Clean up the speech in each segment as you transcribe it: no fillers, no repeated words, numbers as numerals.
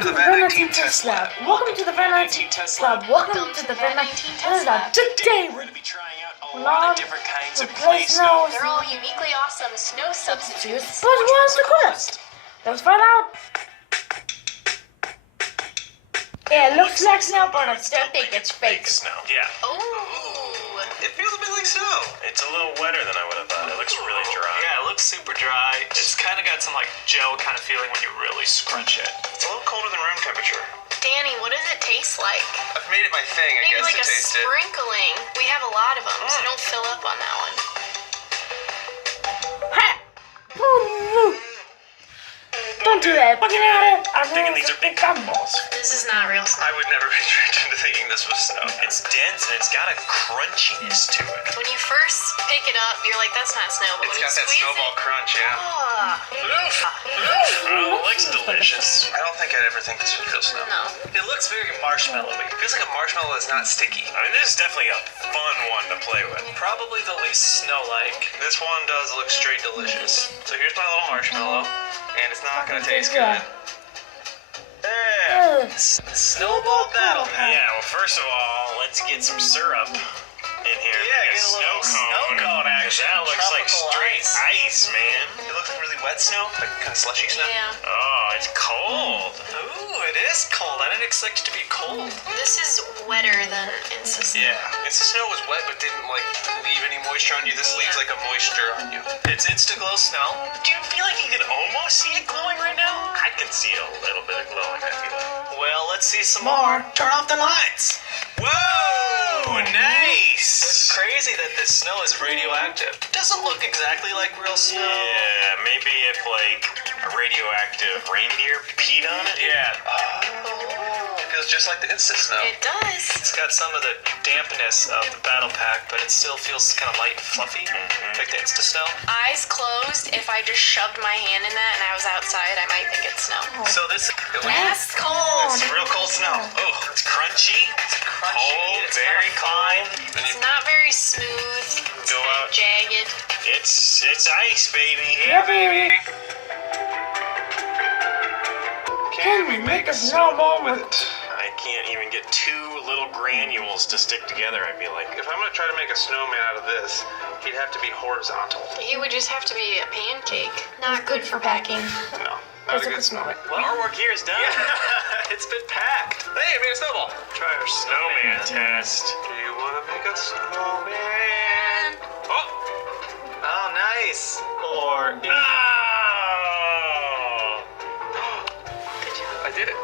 to the Van 19 Test Lab. Welcome to the Van 19 Test Lab. Welcome to the Van 19 Test Lab. Today we're going to be trying out a we're lot of different kinds of play snow. They're all uniquely awesome snow substitutes. but what's the coolest? Let's find out. It looks like snow, but I still think it's fake. Snow. Yeah. Ooh. It feels a bit like snow. It's a little wetter than I would have thought. It looks really dry. Yeah, it looks super dry. It's kind of got some like gel kind of feeling when you really scrunch it. It's a little colder than room temperature. Danny, what does it taste like? I've made it my thing, I Maybe guess, like to a taste it. sprinkling. We have a lot of them, so don't fill up on that one. Ha! Don't do that. Looking at it, I'm thinking these are big gumballs. This is not real snow. I would never be tricked into thinking this was snow. It's dense and it's got a crunchiness to it. When you first pick it up, you're like, that's not snow. But It's when got you that squeeze snowball it, crunch, yeah. Oh, it looks delicious. I don't think I'd ever think this was real snow. No. It looks very marshmallowy. It feels like a marshmallow that's not sticky. I mean, this is definitely a fun one to play with. Probably the least snow-like. This one does look straight delicious. So here's my little marshmallow, and it's not gonna taste good. There. Snowball battle. Yeah, well, first of all, let's get some syrup in here. Yeah, Like get a little snow cone action. That looks like Tropical straight ice. ice, man. It looks like really wet snow, like kind of slushy snow. Yeah. Oh, it's cold. Ooh, it is cold. I didn't expect it to be cold. This is wetter than Insta snow. Yeah, it's the snow was wet but didn't like leave any moisture on you. This leaves like a moisture on you. It's Instaglow snow. Do you feel like you can almost see it glowing right now? I can see a little bit of glowing, I feel like. Well, let's see some more. Turn off the lights. Whoa, nice. It's crazy that this snow is radioactive. It doesn't look exactly like real snow. Yeah, maybe if like a radioactive reindeer peed on it. Yeah. It feels just like the Insta snow. It does. It's got some of the dampness of the battle pack, but it still feels kind of light and fluffy, like the Insta snow. Eyes closed. If I just shoved my hand in that and I was outside, I might think it's snow. So this That's cold. it's real cold snow. Oh, it's crunchy. It's crunchy. Cold, It's very fine. And It's you not very smooth. It's Go kind out. of jagged. It's ice, baby. Yeah, baby. Can we make a snowball with it? I can't even get two little granules to stick together, I feel like. If I'm gonna try to make a snowman out of this, he'd have to be horizontal. He would just have to be a pancake. Not good for packing. No, not It's a a good good smell. Well, our work here is done. It's been packed. Hey, I made a snowball. Try our Snowman test. Do you wanna make a snowman? Oh! Oh, nice. Or Oh! Good job. I did it.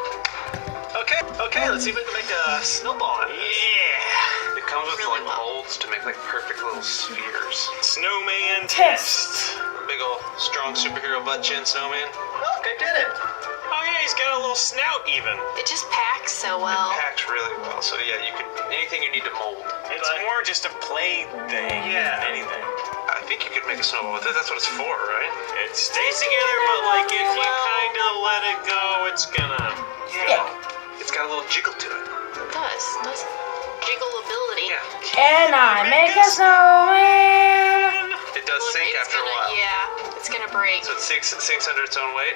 Okay, let's see if we can make a snowball out of this. Yeah! It comes with Really like well. molds to make like perfect little spheres. Snowman Test. Big ol' strong superhero butt chin snowman. Look, I did it. Oh yeah, he's got a little snout even. It just packs so well. Packed really well. So yeah, you can anything you need to mold. It's more just a play thing Yeah. than anything. I think you could make a snowball with it. That's what it's for, right? It stays together, but like if you kind of let it go, it's gonna. Yeah. It's got a little jiggle to it. It does. Does jiggle ability. Yeah. Can I make a snowman? It does Look, sink it's after a gonna, while. Yeah, it's gonna break. So it sinks under its own weight.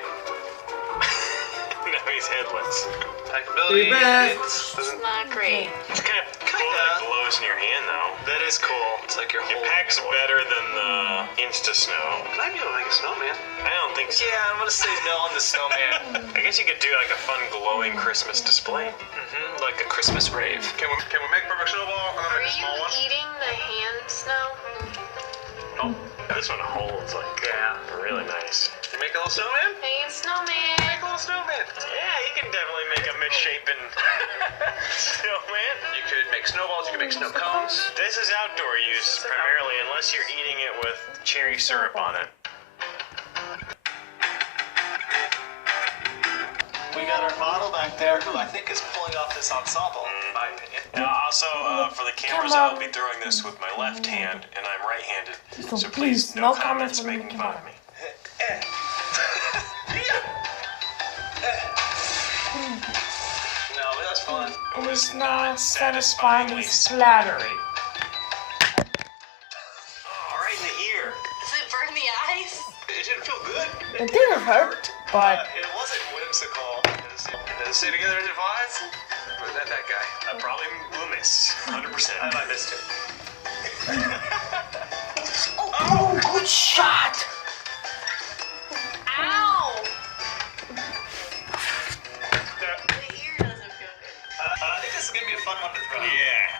Now he's headless. Packability. It's Doesn't. Not great. It's kind of cool that it glows in your hand though. That is cool. It's like your It whole. packs better than the Insta Snow. Might be able to make a snowman. I don't think so. Yeah, I'm gonna say no on the snowman. I guess you could do like a fun glowing Christmas display. Like a Christmas rave. Can we make perfect snowball and then Are make a you small one? eating the hand snow? Oh, this one holds like really nice. You make a little snowman? Hey, snowman. Make a little snowman. Yeah, you can definitely make a misshapen snowman. You could make snowballs. You could make snow cones. This is outdoor use primarily, unless you're eating it with cherry syrup on it. We got our model back there, who I think is pulling off this ensemble, in my opinion. And also, for the cameras, I'll be throwing this with my left hand, and I'm right-handed. So please, no comments making fun of me. No, but that's fun. It was not satisfyingly splattery. Oh, right in the ear. Does it burn the eyes? It didn't feel good. It didn't hurt, but It wasn't whimsical. It was Let's stay together as it flies? Or is that guy? Probably Loomis. 100%. I might miss it. Oh, good shot. Ow! Yeah. The ear doesn't feel good. I think this is gonna be a fun one to throw. Yeah.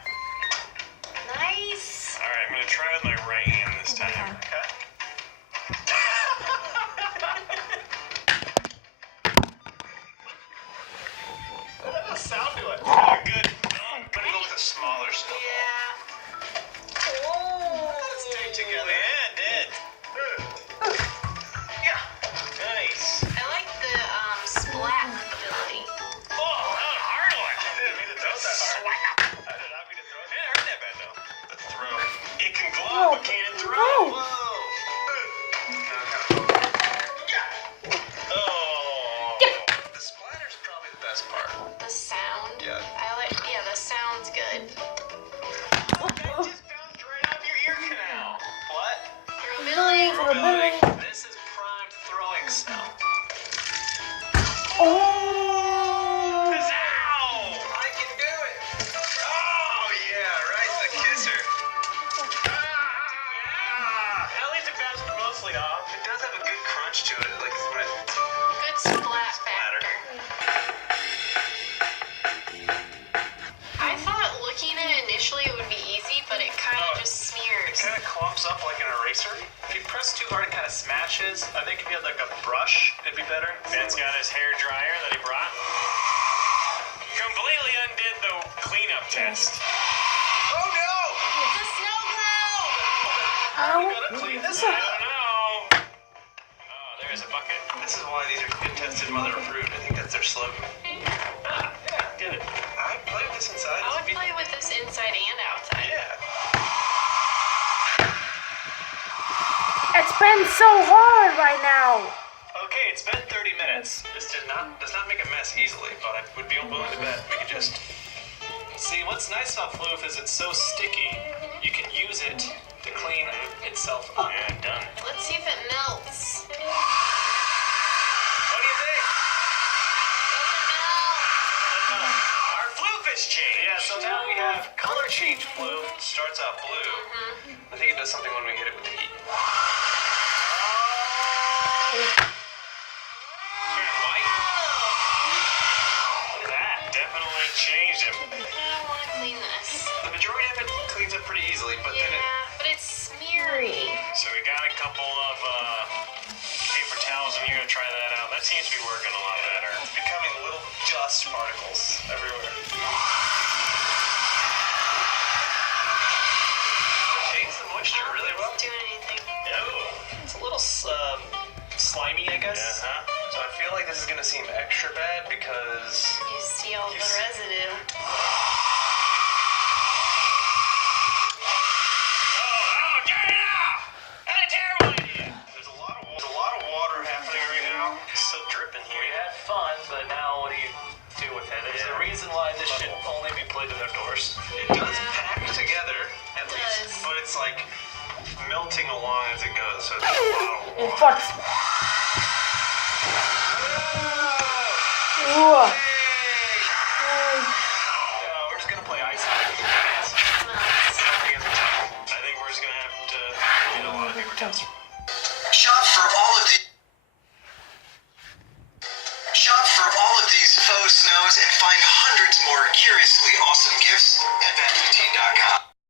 Nice. All right, I'm gonna try with my right hand this time. Okay. That doesn't sound to it. Good. I'm gonna go with a smaller snow. Yeah. Oh. Let's take together. Yeah, it did. Yeah. Nice. I like the splat ability. Oh, that was a hard one. I didn't mean to throw that hard. I did not mean to throw it. It didn't hurt that bad though. The throw. It can glow, but can it throw? No. Whoa. Yeah. Oh. The splatter's probably the best part. The sound. Yeah. Yeah, the sound's good. That just bounced right off your ear canal. What? Ability for ability. This is prime throwing snow. Oh. Ow! I can do it. Oh yeah, right in the kisser. At least it bounced mostly off. It does have a good crunch to it, like when it Good splat factor. I thought looking at it initially it would be easy, but it kind of just smears. kind of clumps up like an eraser. If you press too hard, it kind of smashes. I think if you had like a brush, it'd be better. Ben's got his hair dryer that he brought. Completely undid the cleanup test. Oh no! The snow globe! How are we gonna clean this I up? don't know. Oh, there's a bucket. This is why these are good tested mother approved. I think that's their slogan. Ah, yeah, did it. I play with this inside. I would play with this inside and outside. Yeah. It's been so hard right now. Okay, it's been 30 minutes. This does not make a mess easily, but I would be willing to bet we could just see. What's nice about Floof is it's so sticky, you can use it to clean itself up. Yeah, done. Let's see if it melts. What do you think? Doesn't melt. Our Floof has changed. Yeah, so now we have color change Floof. Starts out blue. I think it does something when we hit it with the heat. Turn white. Look at that. Definitely changed him. I don't want to clean this. The majority of it cleans up pretty easily, but then it. Yeah, but it's smeary. So we got a couple of paper towels, and you're gonna try that out. That seems to be working a lot better. It's becoming little dust particles everywhere. Retains the moisture really well. It's doing anything. It's a little slimy, I guess. Uh-huh. So I feel like this is gonna seem extra bad because You see all the residue. Oh, turn it off! That's a terrible idea. there's a lot of water happening right now. It's still dripping We here. had fun, but now what do you do with it? There's a reason why this should only be played outdoors. It does pack together, at It least, does. but it's like melting along as it goes. So there's a lot of It water. fucks. Whoa. We're just gonna play ice hockey. Melts. I think we're just gonna have to get a lot of paper towels. Shop for all of these faux snows and find hundreds more